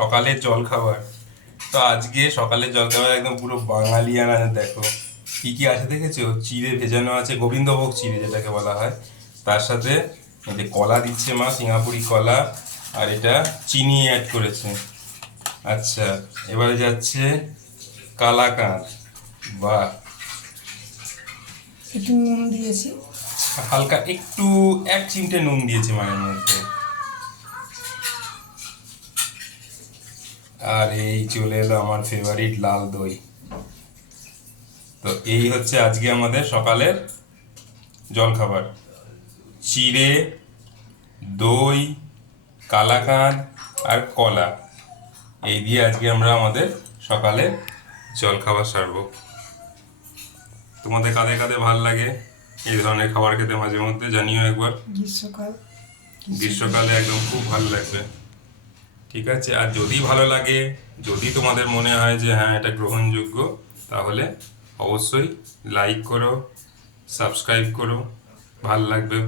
সকালের জলখাবার। তো আজকে সকালের জলখাবার একদম পুরো বাঙালিয়ানা। দেখো কি কি আছে দেখেছো, চিড়ে ভেজানো আছে, গোবিন্দভোগ চিড়ে যেটাকে বলা হয়। তার সাথে এই যে কলা দিচ্ছে মা, সিঙ্গাপুরি কলা, আর এটা চিনি অ্যাড করেছে। আচ্ছা, এবারে যাচ্ছে কালাকাঁদ। বাহ, একটু নুন দিয়েছি। হালকা একটু, এক চিমটে নুন দিয়েছে মায়ের মধ্যে। আর এই চলে এলো আমার ফেভারিট লাল দই। তো এই হচ্ছে আজকে আমাদের সকালের জলখাবার। চিড়ে, দই, কালাকাঁদ আর কলা, এই দিয়ে আজকে আমরা আমাদের সকালে জলখাবার সারবো। তোমাদের কাদের কাদের ভাল লাগে এই ধরনের খাবার খেতে মাঝে মধ্যে জানিও একবার। গ্রীষ্মকাল গ্রীষ্মকালে একদম খুব ভালো লাগবে। ঠিক আছে, আর যদি ভালো লাগে, যদি তোমাদের মনে হয় যে হ্যাঁ এটা গ্রহণযোগ্য, তাহলে অবশ্যই লাইক করো, সাবস্ক্রাইব করো, ভাল লাগবে।